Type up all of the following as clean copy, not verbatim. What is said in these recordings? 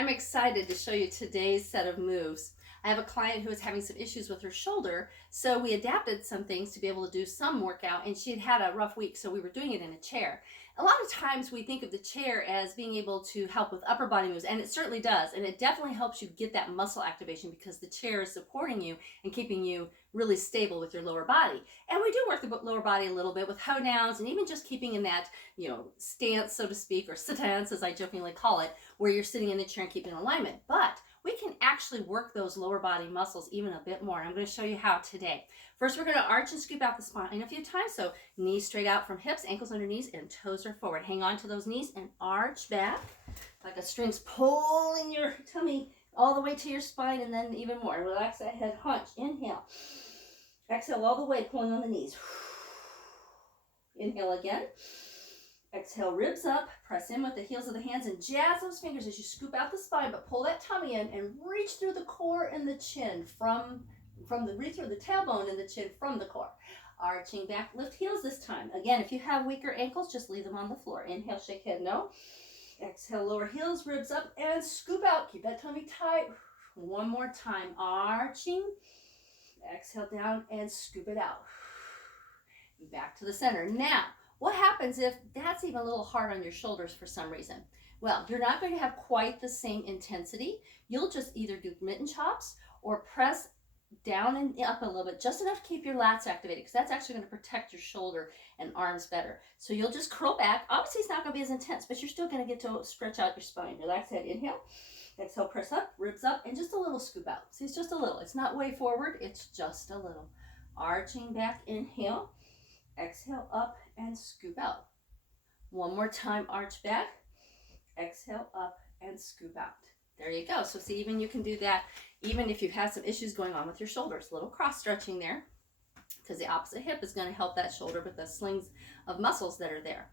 I'm excited to show you today's set of moves. I have a client who is having some issues with her shoulder, so we adapted some things to be able to do some workout, and she had had a rough week, so we were doing it in a chair. A lot of times we think of the chair as being able to help with upper body moves, and it certainly does, and it definitely helps you get that muscle activation because the chair is supporting you and keeping you really stable with your lower body. And we do work the lower body a little bit with hoe downs and even just keeping in that, stance, so to speak, or stance as I jokingly call it, where you're sitting in the chair and keeping alignment. But we can actually work those lower body muscles even a bit more. And I'm going to show you how today. First, we're going to arch and scoop out the spine a few times. So knees straight out from hips, ankles under knees, and toes are forward. Hang on to those knees and arch back like a string's pulling your tummy all the way to your spine, and then even more. Relax that head, hunch. Inhale. Exhale all the way, pulling on the knees. Inhale again. Exhale, ribs up, press in with the heels of the hands and jazz those fingers as you scoop out the spine, but pull that tummy in and reach through the core and the chin reach through the tailbone and the chin from the core. Arching back, lift heels this time. Again, if you have weaker ankles, just leave them on the floor. Inhale, shake head, no. Exhale, lower heels, ribs up, and scoop out. Keep that tummy tight. One more time, arching. Exhale down and scoop it out. Back to the center. Now, what happens if that's even a little hard on your shoulders for some reason? Well, you're not going to have quite the same intensity. You'll just either do mitten chops or press down and up a little bit, just enough to keep your lats activated, because that's actually going to protect your shoulder and arms better. So you'll just curl back. Obviously, it's not going to be as intense, but you're still going to get to stretch out your spine. Relax head, inhale. Exhale, press up, ribs up, and just a little scoop out. See, it's just a little. It's not way forward. It's just a little. Arching back, inhale. Exhale, up, and scoop out. One more time, arch back. Exhale, up, and scoop out. There you go. So see, even you can do that even if you've had some issues going on with your shoulders. A little cross stretching there, because the opposite hip is going to help that shoulder with the slings of muscles that are there.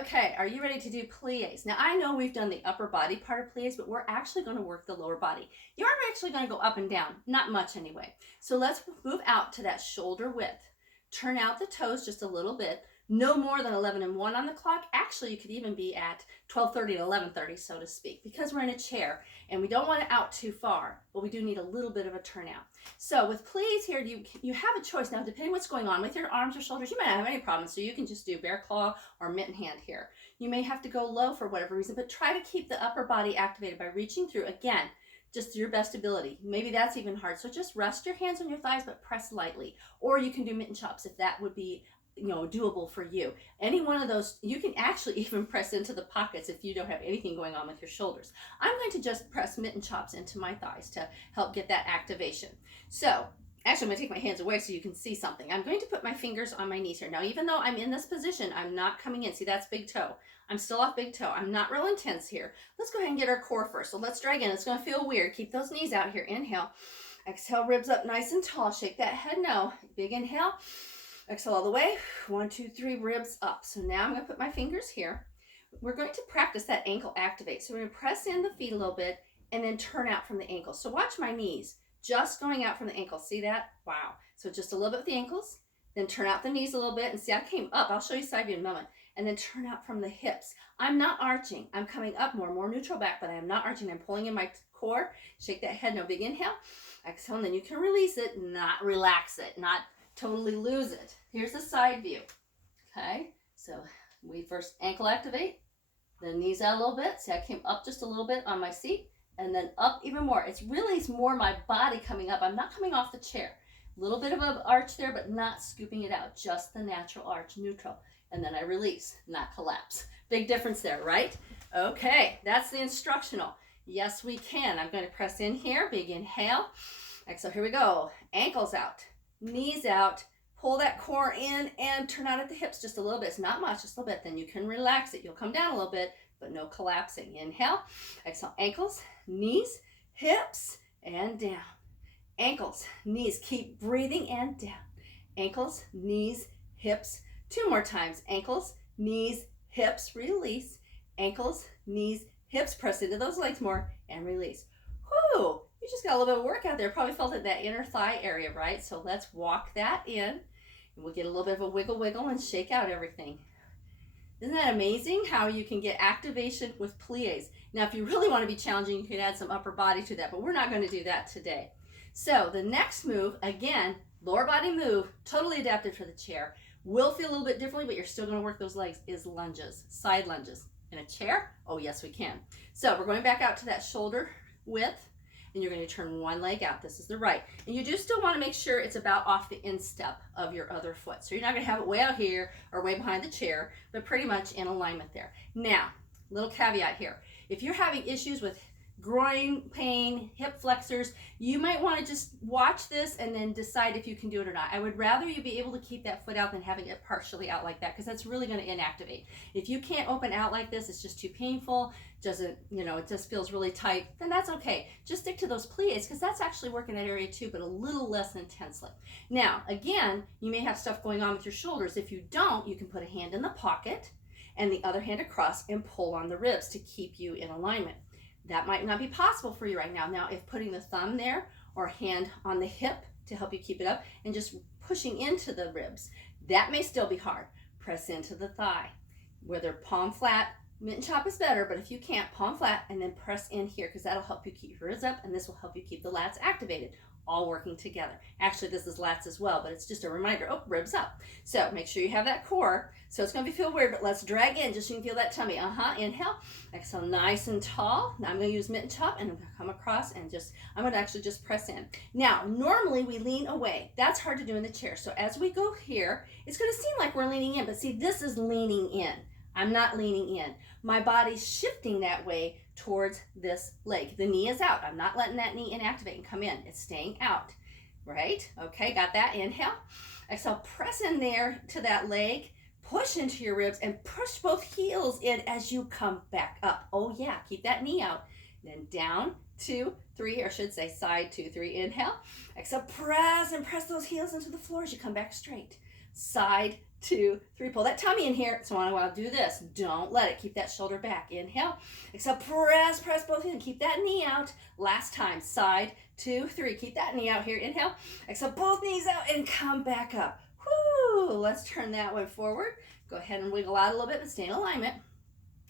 Okay, are you ready to do plies? Now, I know we've done the upper body part of plies, but we're actually going to work the lower body. You are actually going to go up and down, not much anyway. So let's move out to that shoulder width. Turn out the toes just a little bit. No more than 11 and 1 on the clock. Actually, you could even be at 12:30 and 11:30, so to speak, because we're in a chair and we don't want it out too far, but we do need a little bit of a turnout. So with plies here, you have a choice. Now, depending what's going on with your arms or shoulders, you might not have any problems, so you can just do bear claw or mitten hand here. You may have to go low for whatever reason, but try to keep the upper body activated by reaching through, again, just to your best ability. Maybe that's even hard. So just rest your hands on your thighs, but press lightly. Or you can do mitten chops if that would be doable for you. Any one of those, you can actually even press into the pockets if you don't have anything going on with your shoulders. I'm going to just press mitten chops into my thighs to help get that activation. So actually, I'm going to take my hands away so you can see something. I'm going to put my fingers on my knees here. Now, even though I'm in this position, I'm not coming in. See, that's big toe. I'm still off big toe. I'm not real intense here. Let's go ahead and get our core first. So let's drag in. It's going to feel weird. Keep those knees out here. Inhale. Exhale, ribs up nice and tall. Shake that head no. Big inhale. Exhale all the way. 1, 2, 3, ribs up. So now I'm going to put my fingers here. We're going to practice that ankle activate. So we're going to press in the feet a little bit and then turn out from the ankles. So watch my knees just going out from the ankles. See that? Wow. So just a little bit with the ankles, then turn out the knees a little bit. And see, I came up. I'll show you side view in a moment. And then turn out from the hips. I'm not arching. I'm coming up more neutral back, but I am not arching. I'm pulling in my core. Shake that head. No, big inhale. Exhale, and then you can release it, not relax it, not totally lose it. Here's the side view. Okay, so we first ankle activate, then knees out a little bit. See, I came up just a little bit on my seat, and then up even more. It's more my body coming up. I'm not coming off the chair. A little bit of an arch there, but not scooping it out. Just the natural arch, neutral. And then I release, not collapse. Big difference there, right? Okay, that's the instructional. Yes, we can. I'm going to press in here. Big inhale. Exhale, here we go. Ankles out. Knees out, pull that core in and turn out at the hips just a little bit. It's not much, just a little bit. Then you can relax it. You'll come down a little bit, but no collapsing. Inhale, exhale, ankles, knees, hips, and down. Ankles, knees, keep breathing and down. Ankles, knees, hips. 2 more times. Ankles, knees, hips, release. Ankles, knees, hips, press into those legs more and release. Whoo! You just got a little bit of work out there. Probably felt it in that inner thigh area, right? So let's walk that in. And we'll get a little bit of a wiggle and shake out everything. Isn't that amazing how you can get activation with plies? Now, if you really want to be challenging, you can add some upper body to that, but we're not going to do that today. So the next move, again, lower body move, totally adapted for the chair. Will feel a little bit differently, but you're still going to work those legs, is lunges, side lunges. In a chair? Oh, yes, we can. So we're going back out to that shoulder width, and you're going to turn one leg out. This is the right. And you do still want to make sure it's about off the instep of your other foot. So you're not going to have it way out here or way behind the chair, but pretty much in alignment there. Now, little caveat here. If you're having issues with groin pain, hip flexors, you might want to just watch this and then decide if you can do it or not. I would rather you be able to keep that foot out than having it partially out like that, because that's really going to inactivate. If you can't open out like this, it's just too painful, doesn't, it just feels really tight, then that's okay. Just stick to those plies, because that's actually working that area too, but a little less intensely. Now, again, you may have stuff going on with your shoulders. If you don't, you can put a hand in the pocket and the other hand across and pull on the ribs to keep you in alignment. That might not be possible for you right now. Now, if putting the thumb there or hand on the hip to help you keep it up and just pushing into the ribs, that may still be hard. Press into the thigh. Whether palm flat, mitten chop is better, but if you can't, palm flat and then press in here, because that'll help you keep your ribs up, and this will help you keep the lats activated, all working together. Actually, this is lats as well, but it's just a reminder. Oh, ribs up. So make sure you have that core. So it's going to feel weird, but let's drag in just so you can feel that tummy. Inhale. Exhale, nice and tall. Now I'm going to use mitten chop and I'm going to come across and I'm going to actually just press in. Now, normally we lean away. That's hard to do in the chair. So as we go here, it's going to seem like we're leaning in, but see, this is leaning in. I'm not leaning in. My body's shifting that way towards this leg. The knee is out. I'm not letting that knee inactivate and come in. It's staying out, right? Okay, got that? Inhale. Exhale, press in there to that leg. Push into your ribs and push both heels in as you come back up. Oh yeah, keep that knee out. Then down, 2, 3, or I should say side, 2, 3, inhale. Exhale, press and press those heels into the floor as you come back straight. Side, 2, 3, pull that tummy in here. So I want to do this. Don't let it. Keep that shoulder back. Inhale. Exhale, press both heels and keep that knee out. Last time, side, 2, 3. Keep that knee out here. Inhale. Exhale, both knees out and come back up. Woo! Let's turn that one forward. Go ahead and wiggle out a little bit, but stay in alignment,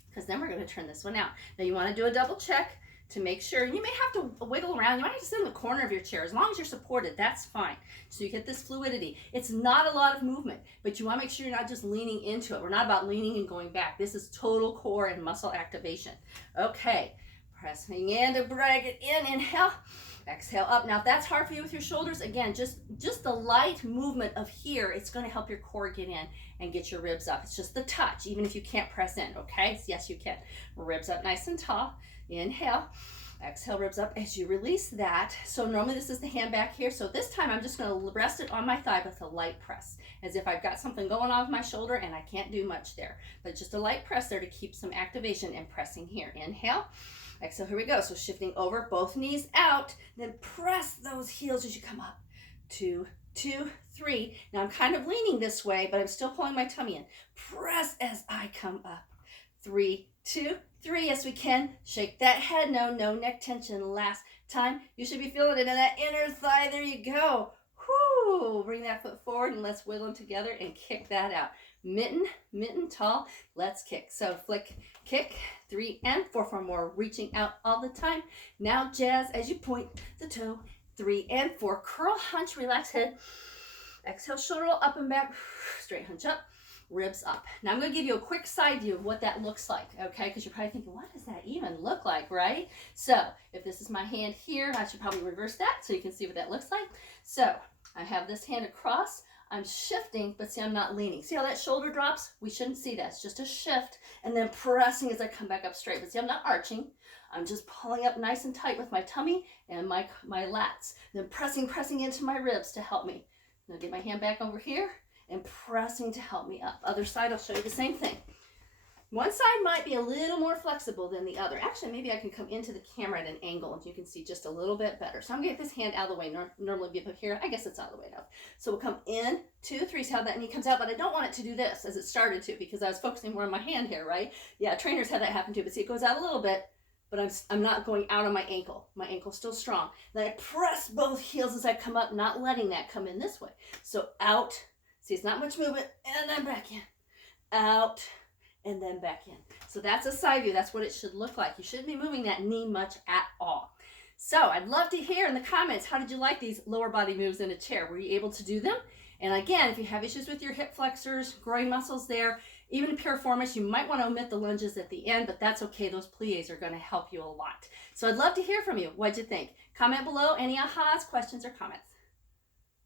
because then we're going to turn this one out. Now you want to do a double check to make sure. You may have to wiggle around. You might have to sit in the corner of your chair. As long as you're supported, that's fine. So you get this fluidity. It's not a lot of movement, but you want to make sure you're not just leaning into it. We're not about leaning and going back. This is total core and muscle activation. Okay, pressing in to drag it in. Inhale. Exhale up. Now if that's hard for you with your shoulders, again, just the light movement of here, it's going to help your core get in and get your ribs up. It's just the touch, even if you can't press in, okay? Yes, you can. Ribs up nice and tall. Inhale. Exhale, ribs up as you release that. So normally this is the hand back here. So this time I'm just going to rest it on my thigh with a light press, as if I've got something going on with my shoulder and I can't do much there. But just a light press there to keep some activation and pressing here. Inhale. Exhale, here we go. So shifting over, both knees out, then press those heels as you come up. 2, 2, 3. Now I'm kind of leaning this way, but I'm still pulling my tummy in. Press as I come up. 3, 2, 3. Yes, we can. Shake that head. No neck tension. Last time. You should be feeling it in that inner thigh. There you go. Whoo! Bring that foot forward and let's wiggle them together and kick that out. Mitten, tall. Let's kick. So flick, kick, 3 and 4 for more. Reaching out all the time. Now jazz as you point the toe. 3 and 4. Curl, hunch, relax head. Exhale, shoulder roll up and back. Straight hunch up, ribs up. Now I'm going to give you a quick side view of what that looks like, okay? Because you're probably thinking, what does that even look like, right? So if this is my hand here, I should probably reverse that so you can see what that looks like. So I have this hand across. I'm shifting, but see, I'm not leaning. See how that shoulder drops? We shouldn't see that. It's just a shift, and then pressing as I come back up straight. But see, I'm not arching. I'm just pulling up nice and tight with my tummy and my lats. Then pressing into my ribs to help me. Now get my hand back over here and pressing to help me up. Other side, I'll show you the same thing. One side might be a little more flexible than the other. Actually, maybe I can come into the camera at an angle and you can see just a little bit better. So I'm going to get this hand out of the way. Normally be up here. I guess it's out of the way now. So we'll come in, 2, 3, see how that knee comes out. But I don't want it to do this as it started to, because I was focusing more on my hand here, right? Yeah, trainers have that happen too. But see, it goes out a little bit, but I'm not going out on my ankle. My ankle's still strong. Then I press both heels as I come up, not letting that come in this way. So out. See, it's not much movement. And then back in. Out. and then back in. So that's a side view. That's what it should look like. You shouldn't be moving that knee much at all. So I'd love to hear in the comments, how did you like these lower body moves in a chair? Were you able to do them? And again, if you have issues with your hip flexors, groin muscles there, even in piriformis, you might want to omit the lunges at the end, but that's okay. Those plies are going to help you a lot. So I'd love to hear from you. What'd you think? Comment below any ahas, questions, or comments.